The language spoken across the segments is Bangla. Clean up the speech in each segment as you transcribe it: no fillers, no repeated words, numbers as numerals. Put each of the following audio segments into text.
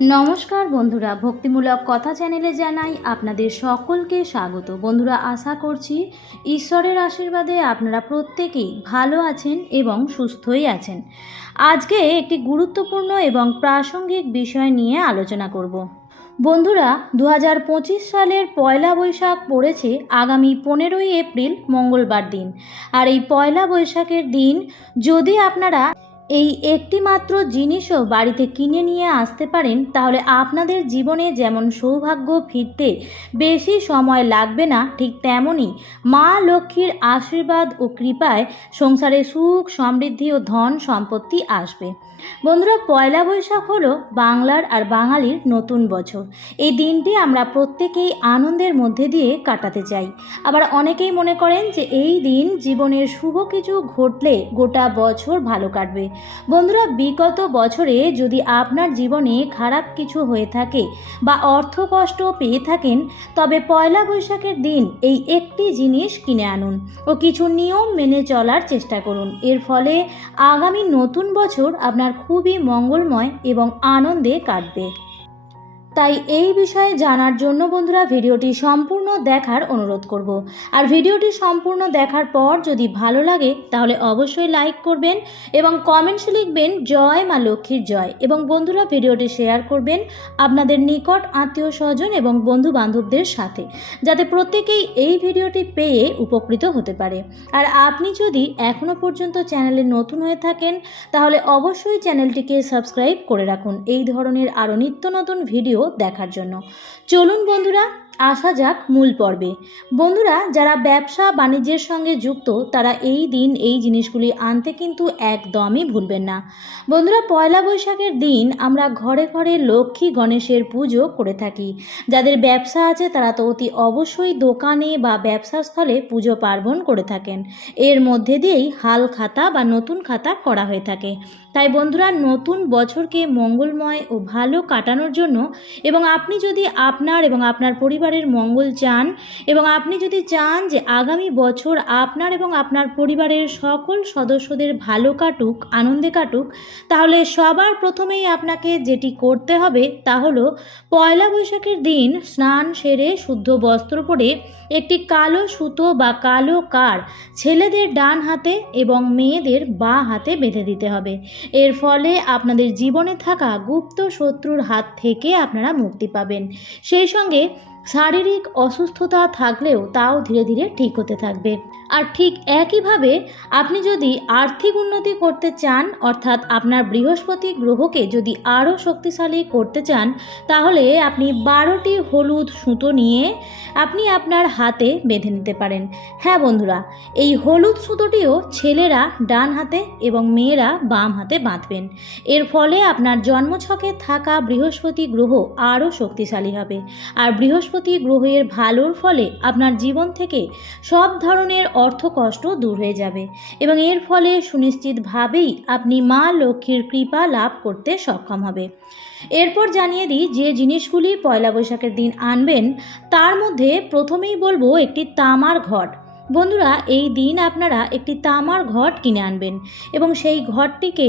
নমস্কার বন্ধুরা, ভক্তিমূলক কথা চ্যানেলে জানাই আপনাদের সকলকে স্বাগত। বন্ধুরা, আশা করছি ঈশ্বরের আশীর্বাদে আপনারা প্রত্যেকেই ভালো আছেন এবং সুস্থই আছেন। আজকে একটি গুরুত্বপূর্ণ এবং প্রাসঙ্গিক বিষয় নিয়ে আলোচনা করব। বন্ধুরা, 2025 সালের পয়লা বৈশাখ পড়েছে আগামী 15ই এপ্রিল মঙ্গলবার দিন। আর এই পয়লা বৈশাখের দিন যদি আপনারা এই একটি মাত্র জিনিসও বাড়িতে কিনে নিয়ে আসতে পারেন, তাহলে আপনাদের জীবনে যেমন সৌভাগ্য ফিরতে বেশি সময় লাগবে না, ঠিক তেমনই মা লক্ষ্মীর আশীর্বাদ ও কৃপায় সংসারে সুখ সমৃদ্ধি ও ধন সম্পত্তি আসবে। বন্ধুরা, পয়লা বৈশাখ হলো বাংলার আর বাঙালির নতুন বছর। এই দিনটি আমরা প্রত্যেকেই আনন্দের মধ্যে দিয়ে কাটাতে চাই। আবার অনেকেই মনে করেন যে এই দিন জীবনের শুভ কিছু ঘটলে গোটা বছর ভালো কাটবে। বন্ধুরা, বিগত বছরে যদি আপনার জীবনে খারাপ কিছু হয়ে থাকে বা অর্থ কষ্ট পেয়ে থাকেন, তবে পয়লা বৈশাখের দিন এই একটি জিনিস কিনে আনুন ও কিছু নিয়ম মেনে চলার চেষ্টা করুন। এর ফলে আগামী নতুন বছর আপনার খুবই মঙ্গলময় এবং আনন্দে কাটবে। তাই এই বিষয়ে জানার জন্য বন্ধুরা ভিডিওটি সম্পূর্ণ দেখার অনুরোধ করব। আর ভিডিওটি সম্পূর্ণ দেখার পর যদি ভালো লাগে তাহলে অবশ্যই লাইক করবেন এবং কমেন্টসে লিখবেন জয় মা লক্ষ্মীর জয়। এবং বন্ধুরা, ভিডিওটি শেয়ার করবেন আপনাদের নিকট আত্মীয় স্বজন এবং বন্ধু বান্ধবদের সাথে, যাতে প্রত্যেকেই এই ভিডিওটি পেয়ে উপকৃত হতে পারে। আর আপনি যদি এখনও পর্যন্ত চ্যানেলে নতুন হয়ে থাকেন তাহলে অবশ্যই চ্যানেলটিকে সাবস্ক্রাইব করে রাখুন এই ধরনের আরও নিত্য নতুন ভিডিও দেখার জন্য। চলুন বন্ধুরা, আসা যাক মূল পর্বে। বন্ধুরা, যারা ব্যবসা বাণিজ্যের সঙ্গে যুক্ত তারা এই দিন এই জিনিসগুলি আনতে কিন্তু একদমই ভুলবেন না। বন্ধুরা, পয়লা বৈশাখের দিন আমরা ঘরে ঘরে লক্ষ্মী গণেশের পুজো করে থাকি। যাদের ব্যবসা আছে তারা তো অতি অবশ্যই দোকানে বা ব্যবসা স্থলে পুজো পার্বণ করে থাকেন। এর মধ্যে দিয়েই হাল খাতা বা নতুন খাতা করা হয়ে থাকে। তাই বন্ধুরা, নতুন বছরকে মঙ্গলময় ও ভালো কাটানোর জন্য এবং আপনি যদি আপনার এবং আপনার পরিবারের মঙ্গল চান এবং আপনি যদি চান যে আগামী বছর আপনার এবং আপনার পরিবারের সকল সদস্যদের ভালো কাটুক, আনন্দে কাটুক, তাহলে সবার প্রথমেই আপনাকে যেটি করতে হবে তা হলো পয়লা বৈশাখের দিন স্নান সেরে শুদ্ধ বস্ত্র পরে একটি কালো সুতো বা কালো কার ছেলেদের ডান হাতে এবং মেয়েদের বাঁ হাতে বেঁধে দিতে হবে। এর ফলে আপনাদের জীবনে থাকা গুপ্ত শত্রুর হাত থেকে আপনারা মুক্তি পাবেন। সেই সঙ্গে শারীরিক অসুস্থতা থাকলেও তাও ধীরে ধীরে ঠিক হতে থাকবে। আর ঠিক একইভাবে আপনি যদি আর্থিক উন্নতি করতে চান, অর্থাৎ আপনার বৃহস্পতি গ্রহকে যদি আরও শক্তিশালী করতে চান, তাহলে আপনি 12টি হলুদ সুতো নিয়ে আপনি আপনার হাতে বেঁধে নিতে পারেন। হ্যাঁ বন্ধুরা, এই হলুদ সুতোটিও ছেলেরা ডান হাতে এবং মেয়েরা বাম হাতে বাঁধবেন। এর ফলে আপনার জন্মছকে থাকা বৃহস্পতি গ্রহ আরও শক্তিশালী হবে। আর বৃহস্পতি গ্রহের ভালোর ফলে আপনার জীবন থেকে সব ধরনের অর্থ কষ্ট দূর হয়ে যাবে এবং এর ফলে সুনিশ্চিতভাবেই আপনি মা লক্ষ্মীর কৃপা লাভ করতে সক্ষম হবে। এরপর জানিয়ে দিই যে জিনিসগুলি পয়লা বৈশাখের দিন আনবেন। তার মধ্যে প্রথমেই বলবো একটি তামার ঘট। বন্ধুরা, এই দিন আপনারা একটি তামার ঘট কিনে আনবেন এবং সেই ঘটটিকে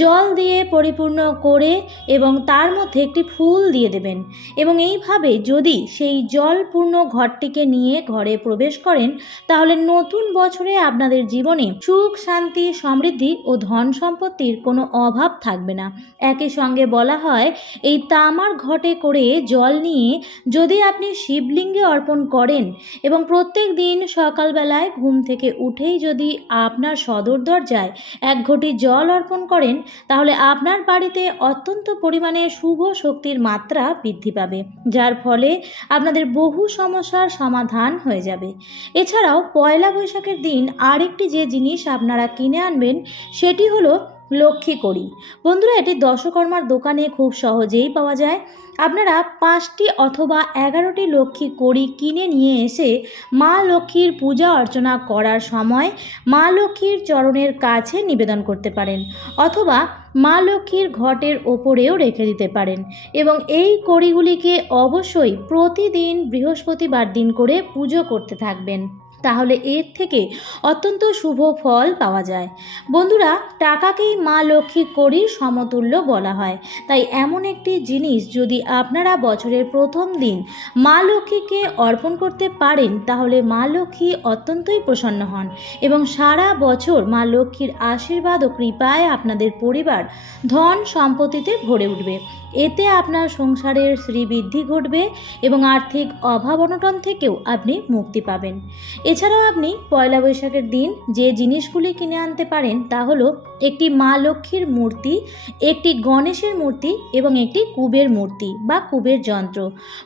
জল দিয়ে পরিপূর্ণ করে এবং তার মধ্যে একটি ফুল দিয়ে দেবেন। এবং এইভাবে যদি সেই জলপূর্ণ ঘটটিকে নিয়ে ঘরে প্রবেশ করেন, তাহলে নতুন বছরে আপনাদের জীবনে সুখ শান্তি সমৃদ্ধি ও ধন সম্পত্তির কোনো অভাব থাকবে না। একই সঙ্গে বলা হয়, এই তামার ঘটে করে জল নিয়ে যদি আপনি শিবলিঙ্গে অর্পণ করেন এবং প্রত্যেক দিন সকাল বেলায় ঘুম থেকে উঠেই যদি আপনার সদর দরজায় এক ঘটি জল অর্পণ করেন, তাহলে আপনার বাড়িতে অত্যন্ত পরিমাণে শুভ শক্তির মাত্রা বৃদ্ধি পাবে, যার ফলে আপনাদের বহু সমস্যার সমাধান হয়ে যাবে। এছাড়াও পয়লা বৈশাখের দিন আরেকটি যে জিনিস আপনারা কিনে আনবেন সেটি হলো লক্ষ্মী কড়ি। বন্ধুরা, এটি দশকর্মার দোকানে খুব সহজেই পাওয়া যায়। আপনারা 5টি অথবা 11টি লক্ষ্মী কড়ি কিনে নিয়ে এসে মা লক্ষ্মীর পূজা অর্চনা করার সময় মা লক্ষ্মীর চরণের কাছে নিবেদন করতে পারেন, অথবা মা লক্ষ্মীর ঘটের ওপরেও রেখে দিতে পারেন। এবং এই কড়িগুলিকে অবশ্যই প্রতিদিন বৃহস্পতিবার দিন করে পুজো করতে থাকবেন। তাহলে এর থেকে অত্যন্ত শুভ ফল পাওয়া যায়। বন্ধুরা, টাকাকেই মা লক্ষ্মী কড়ির সমতুল্য বলা হয়। তাই এমন একটি জিনিস যদি আপনারা বছরের প্রথম দিন মা লক্ষ্মীকে অর্পণ করতে পারেন, তাহলে মা লক্ষ্মী অত্যন্তই প্রসন্ন হন এবং সারা বছর মা লক্ষ্মীর আশীর্বাদ ও কৃপায় আপনাদের পরিবার ধন সম্পত্তিতে ভরে উঠবে। এতে আপনার সংসারের শ্রীবৃদ্ধি ঘটবে এবং আর্থিক অভাব অনটন থেকেও আপনি মুক্তি পাবেন। এছাড়াও আপনি পয়লা বৈশাখের দিন যে জিনিসগুলি কিনে আনতে পারেন তা হলো একটি মা লক্ষ্মীর মূর্তি, একটি গণেশের মূর্তি এবং একটি কুবের মূর্তি বা কুবের যন্ত্র।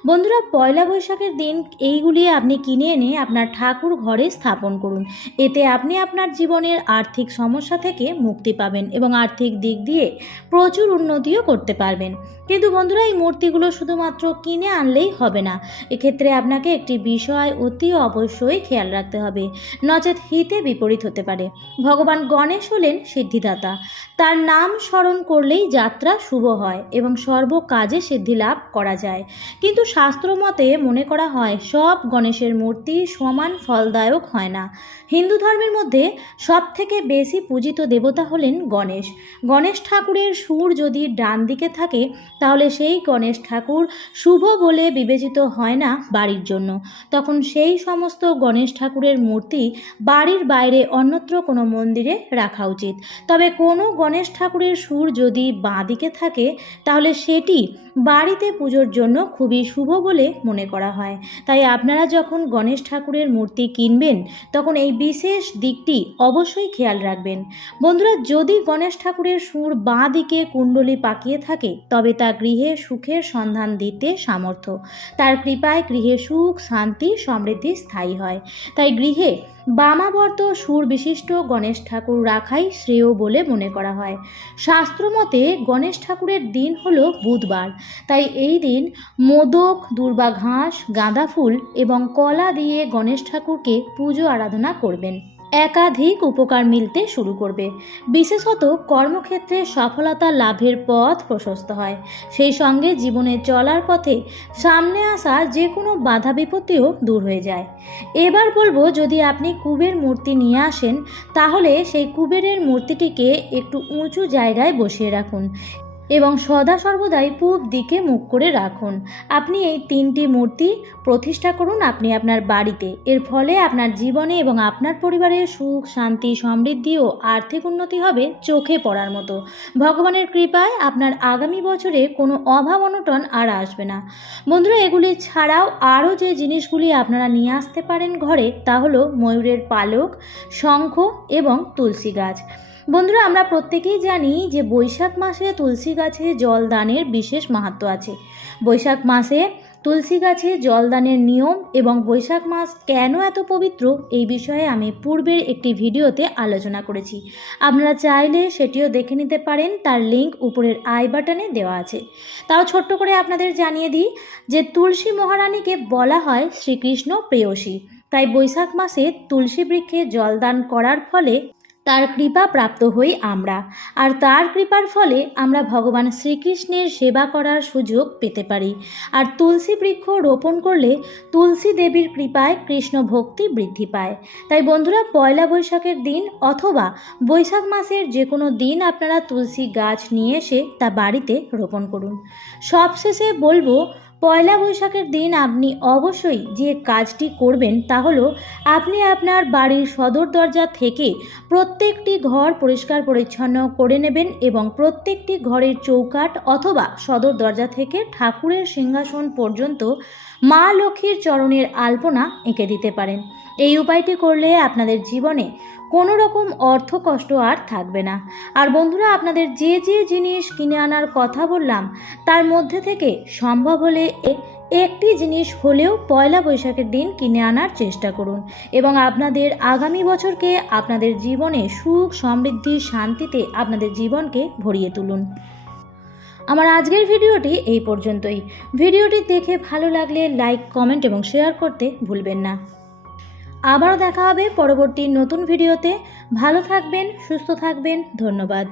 বন্ধুরা, পয়লা বৈশাখের দিন এইগুলি আপনি কিনে এনে আপনার ঠাকুর ঘরে স্থাপন করুন। এতে আপনি আপনার জীবনের আর্থিক সমস্যা থেকে মুক্তি পাবেন এবং আর্থিক দিক দিয়ে প্রচুর উন্নতিও করতে পারবেন। কিন্তু বন্ধুরা, এই মূর্তিগুলো শুধুমাত্র কিনে আনলেই হবে না। এক্ষেত্রে আপনাকে একটি বিষয় অতি অবশ্যই খেয়াল রাখতে হবে, নচেত হিতে বিপরীত হতে পারে। ভগবান গণেশ হলেন সিদ্ধিদাতা। তার নাম স্মরণ করলেই যাত্রা শুভ হয় এবং সর্ব কাজে সিদ্ধি লাভ করা যায়। কিন্তু শাস্ত্র মতে মনে করা হয় সব গণেশের মূর্তি সমান ফলদায়ক হয় না। হিন্দু ধর্মের মধ্যে সব থেকে বেশি পূজিত দেবতা হলেন গণেশ। গণেশ ঠাকুরের সুর যদি ডান দিকে থাকে তাহলে সেই গণেশ ঠাকুর শুভ বলে বিবেচিত হয় না বাড়ির জন্য। তখন সেই সমস্ত গণেশ ঠাকুরের মূর্তি বাড়ির বাইরে অন্যত্র কোনো মন্দিরে রাখা উচিত। তবে কোনো গণেশ ঠাকুরের সুর যদি বাঁ দিকে থাকে তাহলে সেটি বাড়িতে পুজোর জন্য খুবই শুভ বলে মনে করা হয়। তাই আপনারা যখন গণেশ ঠাকুরের মূর্তি কিনবেন তখন এই বিশেষ দিকটি অবশ্যই খেয়াল রাখবেন। বন্ধুরা, যদি গণেশ ঠাকুরের সুর বাঁ দিকে কুণ্ডলী পাকিয়ে থাকে তবে তা গৃহে সুখের সন্ধান দিতে সামর্থ্য। তার কৃপায় গৃহে সুখ, শান্তি, সমৃদ্ধি স্থায়ী হয়। তাই গৃহে বামাবর্ত সুর বিশিষ্ট গণেশ ঠাকুর রাখাই শ্রেয় বলে মনে করা হয়। শাস্ত্রমতে গণেশ ঠাকুরের দিন হলো বুধবার। তাই এই দিন মোদক, দুর্বা ঘাস, গাঁদা ফুল এবং কলা দিয়ে গণেশ ঠাকুরকে পুজো আরাধনা করবেন। একাধিক উপকার মিলতে শুরু করবে। বিশেষত কর্মক্ষেত্রে সফলতা লাভের পথ প্রশস্ত হয়। সেই সঙ্গে জীবনে চলার পথে সামনে আসা যে কোনো বাধা বিপত্তিও দূর হয়ে যায়। এবার বলবো, যদি আপনি কুবের মূর্তি নিয়ে আসেন তাহলে সেই কুবেরের মূর্তিটিকে একটু উঁচু জায়গায় বসিয়ে রাখুন এবং সদা সর্বদাই পূব দিকে মুখ করে রাখুন। আপনি এই 3টি মূর্তি প্রতিষ্ঠা করুন আপনি আপনার বাড়িতে। এর ফলে আপনার জীবনে এবং আপনার পরিবারের সুখ, শান্তি, সমৃদ্ধি ও আর্থিক উন্নতি হবে চোখে পড়ার মতো। ভগবানের কৃপায় আপনার আগামী বছরে কোনো অভাব অনটন আর আসবে না। বন্ধুরা, এগুলি ছাড়াও আরও যে জিনিসগুলি আপনারা নিয়ে আসতে পারেন ঘরে তা হলো ময়ূরের পালক, শঙ্খ এবং তুলসী গাছ। বন্ধুরা, আমরা প্রত্যেকেই জানি যে বৈশাখ মাসে তুলসী গাছে জল দানের বিশেষ মাহাত্ম্য আছে। বৈশাখ মাসে তুলসী গাছে জল দানের নিয়ম এবং বৈশাখ মাস কেন এত পবিত্র এই বিষয়ে আমি পূর্বের একটি ভিডিওতে আলোচনা করেছি। আপনারা চাইলে সেটিও দেখে নিতে পারেন, তার লিঙ্ক উপরের আই বাটনে দেওয়া আছে। তাও ছোট্ট করে আপনাদের জানিয়ে দিই যে তুলসী মহারানীকে বলা হয় শ্রীকৃষ্ণ প্রেয়সী। তাই বৈশাখ মাসে তুলসী বৃক্ষে জলদান করার ফলে তার কৃপা প্রাপ্ত হই আমরা, আর তার কৃপার ফলে আমরা ভগবান শ্রীকৃষ্ণের সেবা করার সুযোগ পেতে পারি। আর তুলসী বৃক্ষ রোপণ করলে তুলসী দেবীর কৃপায় কৃষ্ণ ভক্তি বৃদ্ধি পায়। তাই বন্ধুরা, পয়লা বৈশাখের দিন অথবা বৈশাখ মাসের যে কোনো দিন আপনারা তুলসী গাছ নিয়ে এসে তা বাড়িতে রোপণ করুন। সবশেষে বলবো, পয়লা বৈশাখের দিন আপনি অবশ্যই যে কাজটি করবেন তা হলো আপনি আপনার বাড়ির সদর দরজা থেকে প্রত্যেকটি ঘর পরিষ্কার পরিচ্ছন্ন করে নেবেন এবং প্রত্যেকটি ঘরের চৌকাঠ অথবা সদর দরজা থেকে ঠাকুরের সিংহাসন পর্যন্ত মা লক্ষ্মীর চরণের আলপনা এঁকে দিতে পারেন। এই উপায়টি করলে আপনাদের জীবনে কোনো রকম অর্থ কষ্ট আর থাকবে না। আর বন্ধুরা, আপনাদের যে যে জিনিস কিনে আনার কথা বললাম তার মধ্যে থেকে সম্ভব হলে একটি জিনিস হলেও পয়লা বৈশাখের দিন কিনে আনার চেষ্টা করুন এবং আপনাদের আগামী বছরকে আপনাদের জীবনে সুখ, সমৃদ্ধি, শান্তিতে আপনাদের জীবনকে ভরিয়ে তুলুন। আমার আজকের ভিডিওটি এই পর্যন্তই। ভিডিওটি দেখে ভালো লাগলে লাইক, কমেন্ট এবং শেয়ার করতে ভুলবেন না। আবারও দেখা হবে পরবর্তী নতুন ভিডিওতে। ভালো থাকবেন, সুস্থ থাকবেন। ধন্যবাদ।